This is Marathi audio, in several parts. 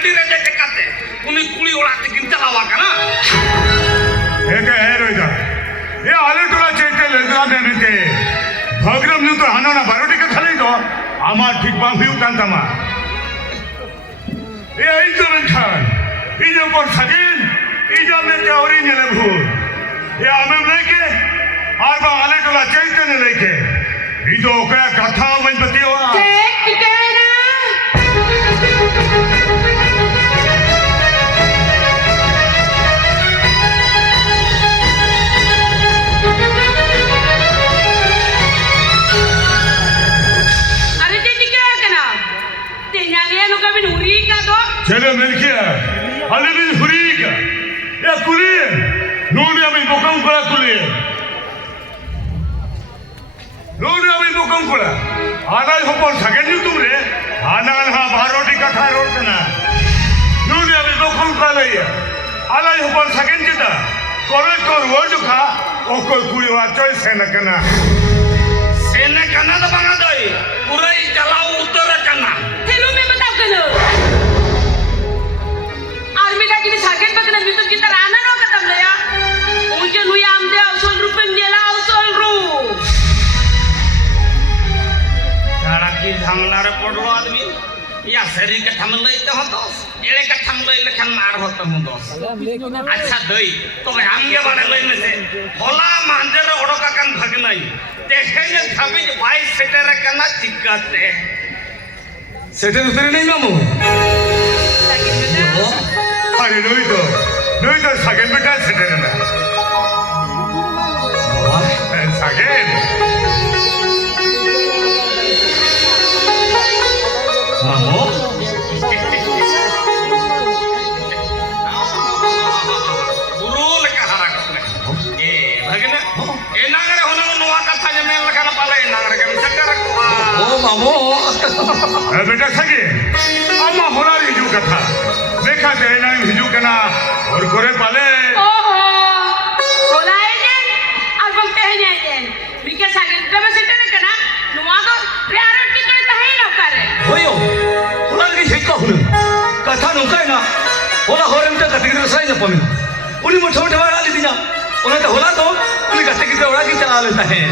गाड़ी रे देख काते उनी कुड़ी ओलाते किन चलावा कना एका है रोइदा ये आले टोला चेटे लेदा देनते भगरम नु तो हानोना बारोटी का खाली दो आमा ठीक बांग हिउ कांतामा ये आई तो खान इजो पर सगिन इजो में चावरी नेले भूल ये आमे लेके आर बा आले टोला चेटे ने लेके इजो का कथा मन बतियो चलो मिलकिया हले भी हुरीका या कुलिए नूने अभी बुकम कोला कुलिए नूने अभी बुकम कोला आना होपर सगेन्यू तुमरे आना हा बारोटी कथा रोटना नूने अभी बुकम कोला या आला होपर सगेन जिता कोरे को रोज खा ओ कोई कुली वाचोय सेनकना तो बंगा दई पूरा ही चलाओ उत्तर कना हेलो मैं बताओ कलो gini sakit bagaimana itu kita rana no kata ya mungkin lu yang dia usul rupen dia lah usul ru cara ki hamla re podlo admi ya seri ka hamla ite hoto ele ka hamla lekhan mar hoto mundos acha dei to amge bana lei mese hola manjer odoka kan bhagnai dekhe je thabi je bai setere kana chikkate सेटे दूसरे नहीं मामू अरे नहीं तो सगेन बेटा सेटे ना सगेन मामू गुरु लेका हरा कसने ए भगने ए नागरे होना नोआ कथा जमे लखना पाले नागरे के चक्कर को ओ मामू बेटा सगे अम्मा होना हिजू कथा देखा जाए ना हिजू कना और करे पाले ओहो होला एजेन और बोलते हैं एजेन बिके सागे तब सेटे कना नुआ को प्यारो टिकट तहे न करे होयो होला की हेका हुन कथा नुकाय ना होला होरम त कति गिर साई न पमी उनी मोठो मोठो वाला ली दिना उना त होला तो उनी कति गिर वाला की चला लेता है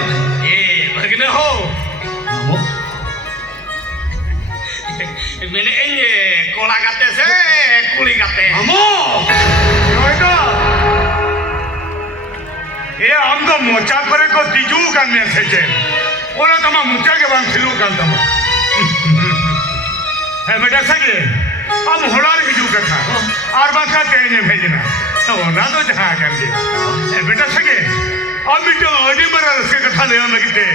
ए भगने हो मामो मैंने ये कोला गाते से कुली गाते मामो नोएडा ये हम तो मोचा करे को तिजू का मैसेज है ओला तमा मुचा के बांग खिलू का तमा है बेटा सगे हम होलार हिजू कथा और बाका तेने भेजना तो ना तो जहां कर दे है बेटा सगे अब बिटो अडी बरा रसके कथा ले लगते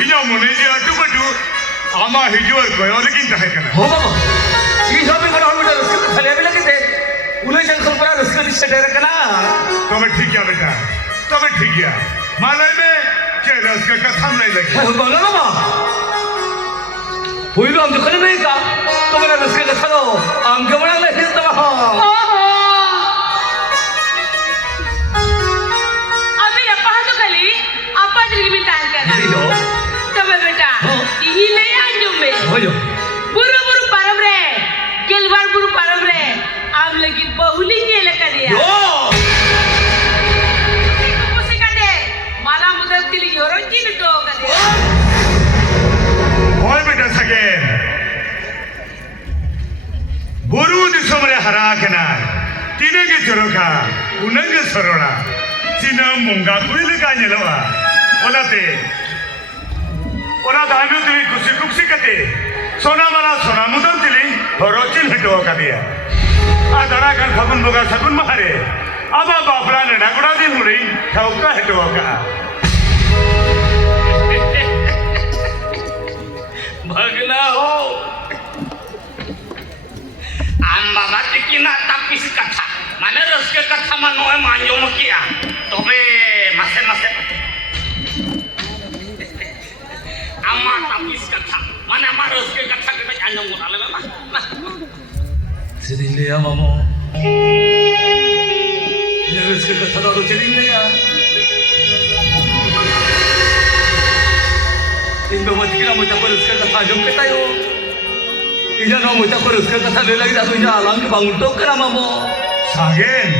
हिजो मुने जी अटू बटू आमा हिजो गयो लेकिन तहे कना हो बाबा ई सब में करा बेटा रस्के खले भी लगते उन्हें चल कर पर रस्के दिस डेरे कना तो मैं ठीक है बेटा तो मैं ठीक है मालूम में के रस्के कथा नहीं लगे बोलो ना मां होइलो हम दुकान में का तो मेरा रस्के कथा लो आम के बड़ा ले तो ओहो अबे apa tu kali apa jadi bintang kan low coba beta ini le anjum be होयो buru-buru param re kelwar buru param re am lagi bahuli ni leka dia yo Kusi kade malam muda tili jorong jin to kade ओए बेटा सगे बुरु दिसमरे हरा केना तिने के चरोका उनंगे सरोड़ा चिना मुंगा कुइले का नेलवा ओलाते ओरा दानु तुई कुसी कुसी कते सोना माला सोना मुदम तिली रोचिल हटो का दिया आ दरा कर फगुन बोगा सगुन मारे अब बापरा ने डागुड़ा दिन हुई ठौका हटो का भगना हो आम बाबा टिकिना तापिस कथा माने रसके कथा मा नोय मांजो मकिया तबे मासे मासे आमा तापिस कथा माने आमा रसके कथा के आंजो मोटाले बा sedih ya mamo ya rezeki kata dah sedih ya ini bawa tiga mau tak rezeki kata jom kita yo Ina no moita ko ruska kata le lagi atu ina alang ke bangun tok kana mamo. Sagen.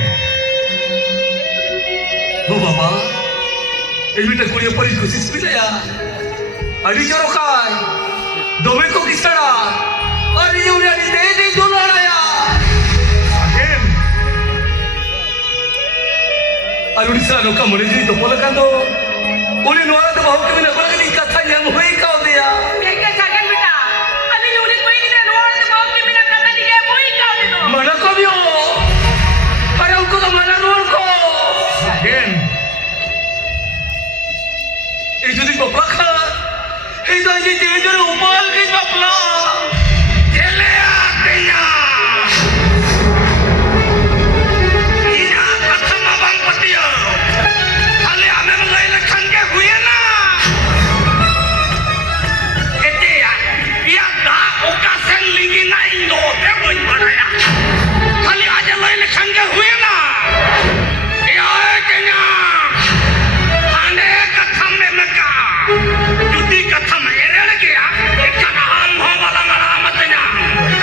Oh baba. Ini tak kuliah pari kosis pila ya. Adi jorokai. Dome ko kisara. Adi je udah di dolar ya. Sagen. Aru di sana kamu ni jadi topola kan tu. Uli nuara tu bahu kami nak kau lagi kata yang hui kau dia. Beke sagan beta. Ami nuri koi kita nuar tu bawa kimi nak kata dia moi kau ni tu. Mana kau bio? Ada aku tu mana nuar kau? Sagen. Itu di bapa kah? Itu aja dia jadi umal ke bapa. Jele artinya. Ina kata mabang petia. Kali ame mulai lekhan ke huye na. Ete ya. Ia da okasen ligi na indo te boy banaya. Kali aja mulai lekhan ke huye na. Ia kenya. Ane kata me meka. Judi kata me ere lagi ya. Ikan am ho bala mala matnya.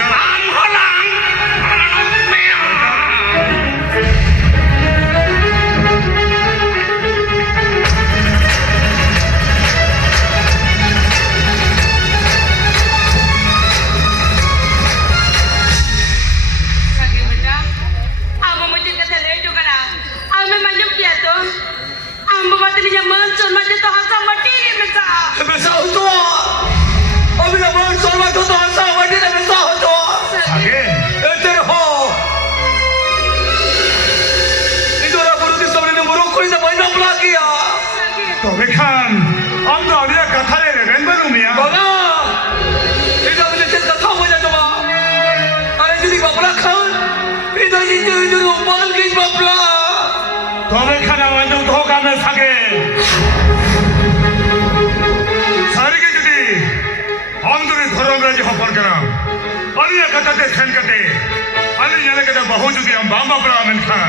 Am ho lang. Mea. Sagan beta. Amo mesti kata le tu kana. Ame manjum dia tu. Ambo mati ni zaman son mati tu hasa mati ni beta. Besar tu. Abi nak bawa solat tu tu asal wadi nak besar tu. Sagen. Eter ho. Itu orang buruh di sana ni buruh kau ini banyak lagi ya. Sagan. তবে খান আমরা অনেক কথা রেবেন বারু মিয়া Bala. Itu aku nak cerita kau banyak tu bah. Ada jadi bapa kan? Itu jadi umal ke bapa. তবে খান আমাদের ধোকামে থাকে সারিকে যদি অন্তরে ধর্মরাজি হপন করাম অনেক কথাতে সেন কাটে আমি জানে কথা বহু যদি আম বাম বাপরা আমেন খান